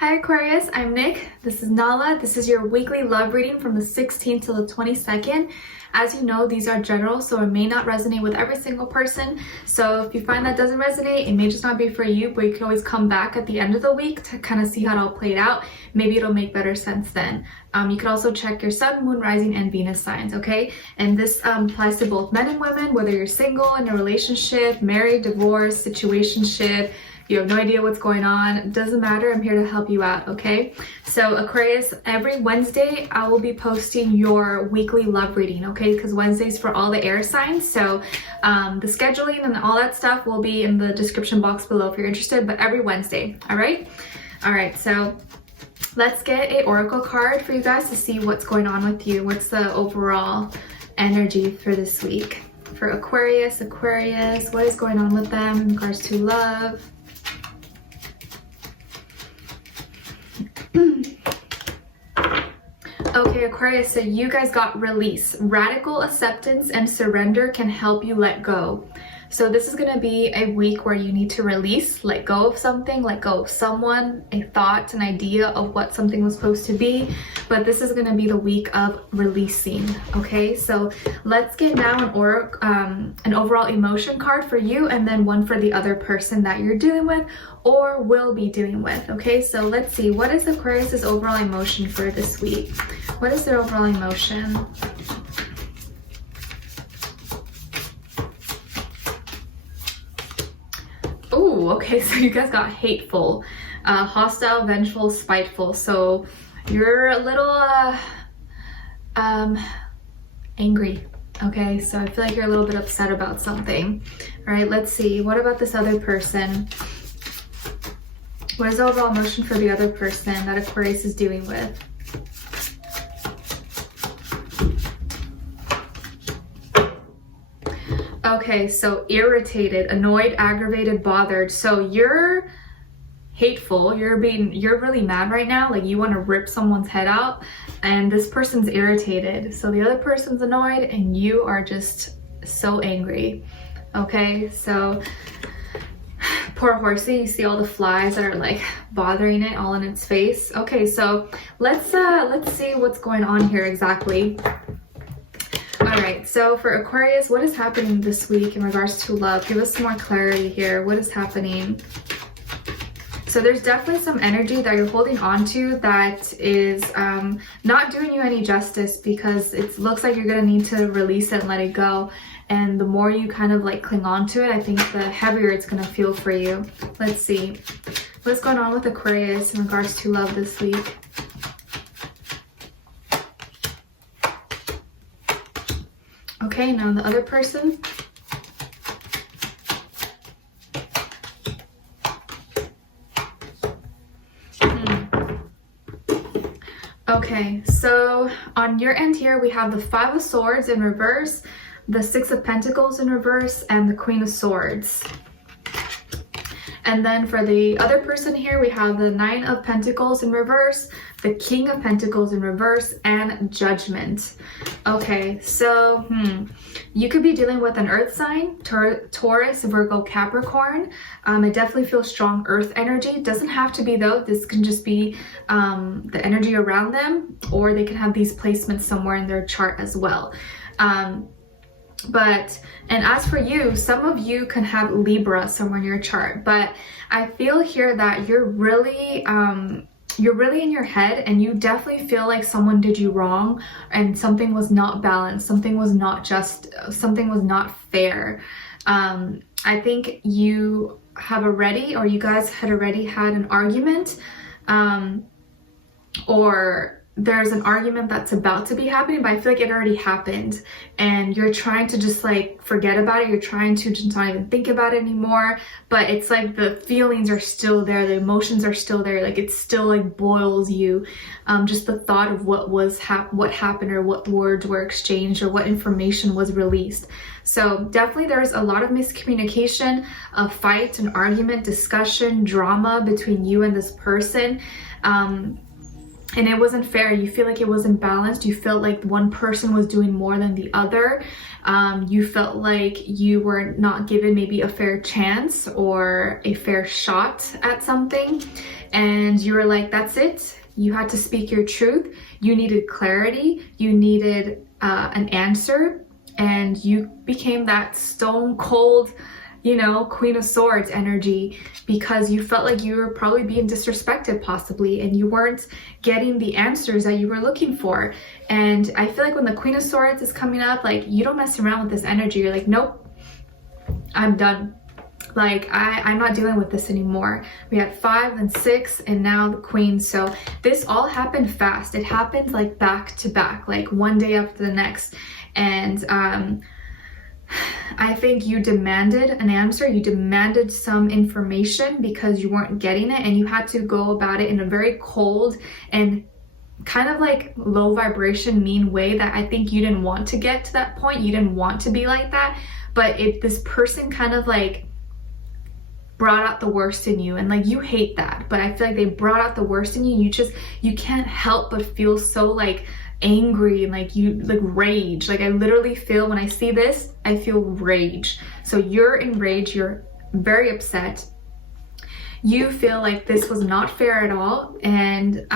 Hi Aquarius, I'm Nick. This is Nala. This is your weekly love reading from the 16th to the 22nd. As you know, these are general, so it may not resonate with every single person. So if you find that doesn't resonate, it may just not be for you, but you can always come back at the end of the week to kind of see how it all played out. Maybe it'll make better sense then. You can also check your sun, moon, rising, and Venus signs, okay? And this applies to both men and women, whether you're single, in a relationship, married, divorced, situationship, you have no idea what's going on, it doesn't matter. I'm here to help you out, okay? So Aquarius, every Wednesday I will be posting your weekly love reading, okay? Because Wednesday's for all the air signs. So the scheduling and all that stuff will be in the description box below if you're interested, but every Wednesday, all right? All right, so let's get a oracle card for you guys to see what's going on with you. What's the overall energy for this week? For Aquarius, what is going on with them in regards to love? Okay, Aquarius, so you guys got release. Radical acceptance and surrender can help you let go. So this is going to be a week where you need to release, let go of something, let go of someone, a thought, an idea of what something was supposed to be. But this is going to be the week of releasing. Okay, so let's get now an overall emotion card for you, and then one for the other person that you're dealing with or will be dealing with. Okay, so let's see, what is Aquarius's overall emotion for this week? What is their overall emotion? Oh, okay, so you guys got hateful, hostile, vengeful, spiteful. So you're a little angry. Okay, so I feel like you're a little bit upset about something. All right, let's see. What about this other person? What is the overall emotion for the other person that Aquarius is dealing with? Okay, so irritated, annoyed, aggravated, bothered. So you're hateful, you're really mad right now, like you want to rip someone's head out, and this person's irritated. So the other person's annoyed and you are just so angry. Okay, so poor horsey, you see all the flies that are like bothering it all in its face. Okay, so let's see what's going on here exactly. Alright, so for Aquarius, what is happening this week in regards to love? Give us some more clarity here. What is happening? So there's definitely some energy that you're holding on to that is not doing you any justice, because it looks like you're going to need to release it and let it go. And the more you kind of like cling on to it, I think the heavier it's going to feel for you. Let's see. What's going on with Aquarius in regards to love this week? Okay, now the other person. Okay, so on your end here, we have the Five of Swords in reverse, the Six of Pentacles in reverse, and the Queen of Swords. And then for the other person here, we have the Nine of Pentacles in reverse, the King of Pentacles in reverse, and Judgment. Okay, so you could be dealing with an earth sign, Taurus, Virgo, Capricorn. I definitely feel strong earth energy. It doesn't have to be though. This can just be the energy around them, or they can have these placements somewhere in their chart as well. And as for you, some of you can have Libra somewhere in your chart, but I feel here that you're really in your head, and you definitely feel like someone did you wrong and something was not balanced, something was not just, something was not fair. I think you have already, or you guys had already had an argument, or there's an argument that's about to be happening, but I feel like it already happened and you're trying to just like forget about it. You're trying to just not even think about it anymore, but it's like the feelings are still there, the emotions are still there, like it still like boils you. Just the thought of what happened, or what words were exchanged, or what information was released. So definitely there's a lot of miscommunication, a fight, an argument, discussion, drama between you and this person. And it wasn't fair. You feel like it wasn't balanced. You felt like one person was doing more than the other. You felt like you were not given maybe a fair chance or a fair shot at something. And and you were like, that's it. You had to speak your truth. You needed clarity. You needed an answer, and you became that stone cold, you know, Queen of Swords energy, because you felt like you were probably being disrespected possibly, and you weren't getting the answers that you were looking for. And I feel like when the Queen of Swords is coming up, like, you don't mess around with this energy. You're like, nope, I'm done. Like, I'm not dealing with this anymore. We had 5 and 6 and now the Queen. So this all happened fast. It happened like back to back, like one day after the next. And I think you demanded an answer. You demanded some information because you weren't getting it, and you had to go about it in a very cold and kind of like low vibration, mean way that I think you didn't want to get to that point. You didn't want to be like that, but this person kind of like brought out the worst in you, and like, you hate that, but I feel like they brought out the worst in you. You can't help but feel so like angry, and like, you like rage. Like, I literally feel, when I see this, I feel rage. So you're enraged, you're very upset, you feel like this was not fair at all. And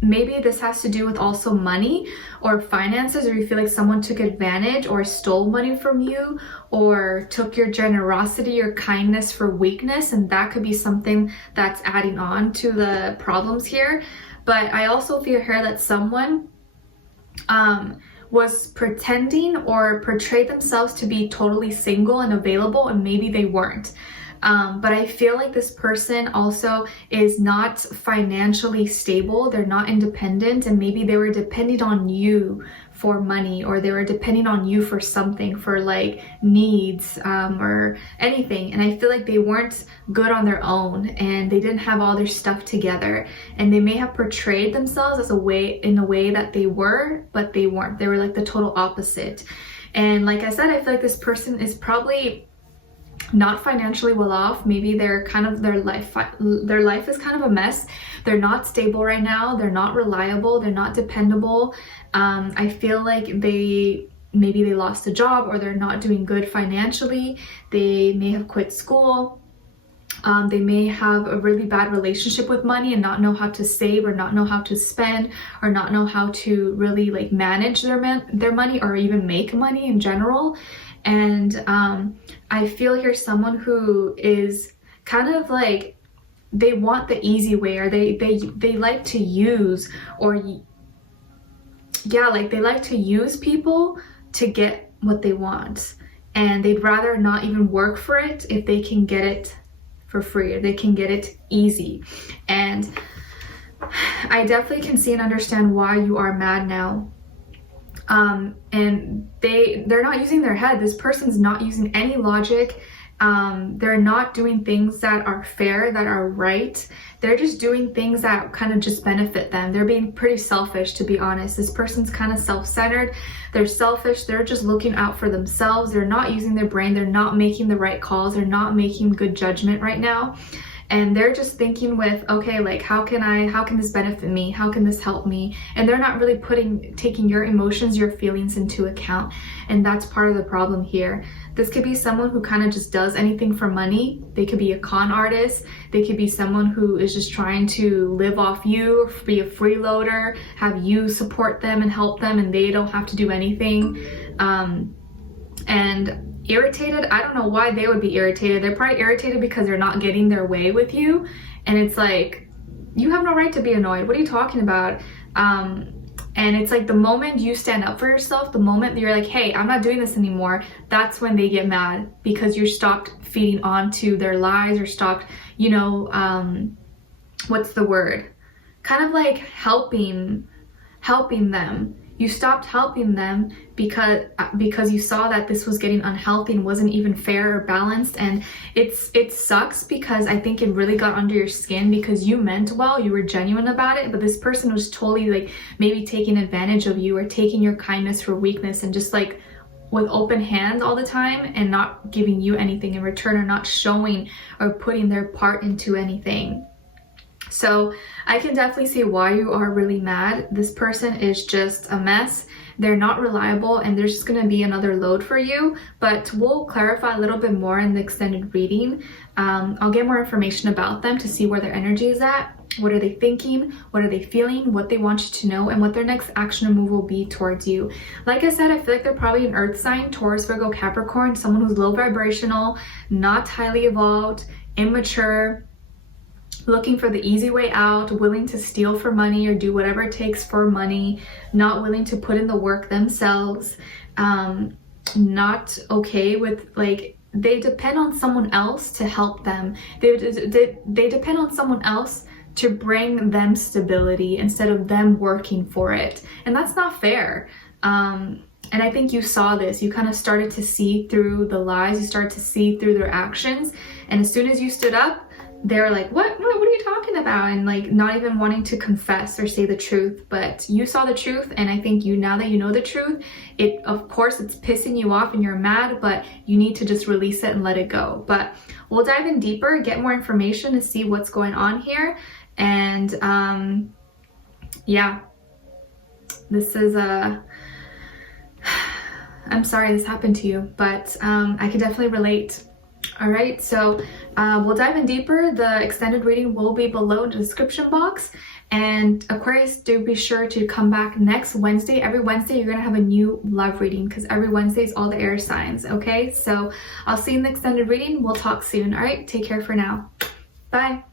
maybe this has to do with also money or finances, or you feel like someone took advantage or stole money from you, or took your generosity or kindness for weakness, and that could be something that's adding on to the problems here. But I also feel here that someone was pretending or portrayed themselves to be totally single and available, and maybe they weren't. But I feel like this person also is not financially stable. They're not independent, and maybe they were depending on you for money, or they were depending on you for something, for like needs or anything. And I feel like they weren't good on their own, and they didn't have all their stuff together, and they may have portrayed themselves as in a way that they were, but they weren't. They were like the total opposite. And like I said, I feel like this person is probably not financially well off. Maybe they're kind of, their life is kind of a mess. They're not stable right now. They're not reliable. They're not dependable. I feel like maybe they lost a job, or they're not doing good financially. They may have quit school. They may have a really bad relationship with money and not know how to save, or not know how to spend, or not know how to really like manage their money, or even make money in general. And I feel here someone who is kind of like, they want the easy way, or they like to use, or yeah, like they like to use people to get what they want, and they'd rather not even work for it if they can get it for free, or they can get it easy. And I definitely can see and understand why you are mad now. And they're not using their head. This person's not using any logic. They're not doing things that are fair, that are right. They're just doing things that kind of just benefit them. They're being pretty selfish, to be honest. This person's kind of self-centered. They're selfish. They're just looking out for themselves. They're not using their brain. They're not making the right calls. They're not making good judgment right now. And they're just thinking with, okay, like, how can this benefit me? How can this help me? And they're not really taking your emotions, your feelings into account. And that's part of the problem here. This could be someone who kind of just does anything for money. They could be a con artist. They could be someone who is just trying to live off you, or be a freeloader, have you support them and help them, and they don't have to do anything. And irritated, I don't know why they would be irritated. They're probably irritated because they're not getting their way with you, and it's like, you have no right to be annoyed. What are you talking about? And it's like, the moment you stand up for yourself, the moment that you're like, hey, I'm not doing this anymore, that's when they get mad, because you stopped feeding onto their lies, or stopped, you know, what's the word, kind of like helping them. You stopped helping them because you saw that this was getting unhealthy and wasn't even fair or balanced. And it sucks, because I think it really got under your skin, because you meant well, you were genuine about it, but this person was totally like maybe taking advantage of you, or taking your kindness for weakness, and just like with open hands all the time, and not giving you anything in return, or not showing or putting their part into anything. So I can definitely see why you are really mad. This person is just a mess, they're not reliable and there's just going to be another load for you. But we'll clarify a little bit more in the extended reading. I'll get more information about them to see where their energy is at. What are they thinking? What are they feeling? What they want you to know, and what their next action or move will be towards you. Like I said, I feel like they're probably an earth sign, Taurus, Virgo, Capricorn, someone who's low vibrational, not highly evolved, immature, looking for the easy way out, willing to steal for money or do whatever it takes for money, not willing to put in the work themselves, not okay with, like, they depend on someone else to help them. They depend on someone else to bring them stability instead of them working for it. And that's not fair. And I think you saw this. You kind of started to see through the lies. You started to see through their actions. And as soon as you stood up, they're like, what are you talking about? And like not even wanting to confess or say the truth. But you saw the truth. And I think now that you know the truth, of course it's pissing you off and you're mad, but you need to just release it and let it go. But we'll dive in deeper, get more information to see what's going on here. And yeah, this is I'm sorry this happened to you, but I can definitely relate. All right, so we'll dive in deeper. The extended reading will be below in the description box. And Aquarius, do be sure to come back next Wednesday. Every Wednesday you're gonna have a new love reading, because every Wednesday is all the air signs. Okay, so I'll see you in the extended reading. We'll talk soon. All right, take care for now. Bye.